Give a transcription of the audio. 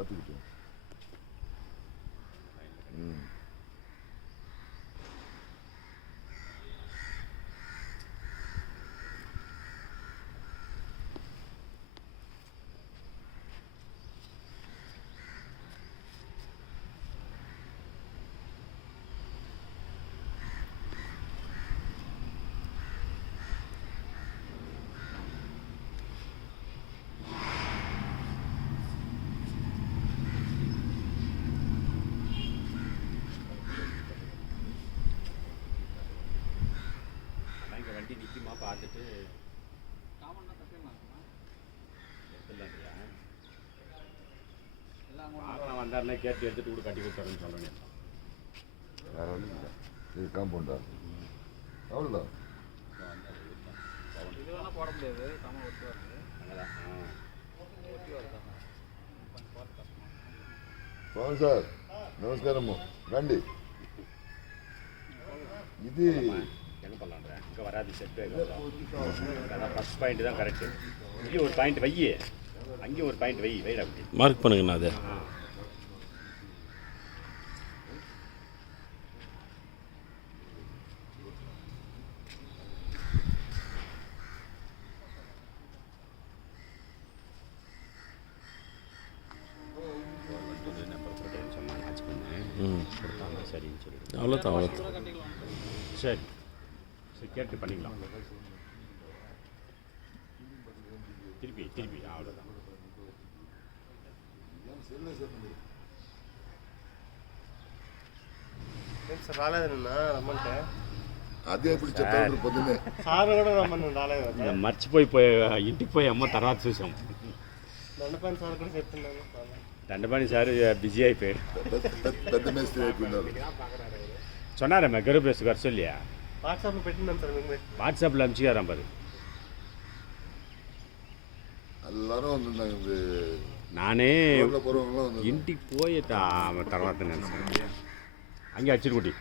பார்த்துக்கிட்டோம். வண்டி நிற்குமா பார்த்துட்டு வாகனம் வந்தாருன்னா கேட்டு எடுத்துட்டு கூட கட்டி கொடுத்தாருன்னு சொல்கிறேன். வேற ஒன்றும் இல்லை, இது காம்பவுண்டா அவ்வளோதான். இது வேணால் போட முடியாது, கம்மல் ஒட்டி வருது. அங்கேதான் ஒட்டி வருது పవన్ సార్ నమస్కారము రండి. ఇది எங்கே பண்ணலான்றேன், இங்கே வராது செட்டு. அதான் ஃபஸ்ட் பாயிண்ட் தான் கரெக்டு. இங்கேயும் ஒரு பாயிண்ட் வை, அங்கேயும் ஒரு பாயிண்ட் வைடா அப்படி மார்க் பண்ணுங்கண்ணா. அது கொடுத்தாங்க சரின்னு சொல்லி. அவ்வளோதான் அவ்வளோதான். சரி சரி கேட்டு பண்ணிக்கலாம். திருப்பி திருப்பி அவ்வளோதான். సార్ రాలేదన్నా రమ్మంటే అదే ఇప్పుడు చెప్తాను పొద్దున్నే సార్ కూడా రమ్మన్నా రాలేదు. మర్చిపోయి ఇంటికి పోయి అమ్మ తర్వాత చూసాం. దండపైన సార్ కూడా చెప్తున్నాను. దండపాణి సార్ బిజీ అయిపోయాడు. పెద్ద మేస్త్రి అయిపోయినారు. சொன்னாரம்மா கருப்ரஸ் வர சொல்லியா? வாட்ஸ்அப்பில் పెట్టినాను சார். మీకు வாட்ஸ்அப்பில் அனுப்பிச்சிக்காராம் பாரு. எல்லாரும் வந்துருந்தாங்க. நானே போகிறவங்களாம் வந்து ఇంటికి పోయి తర్వాత నేను అங்கே అచ్చిరు కుట్టి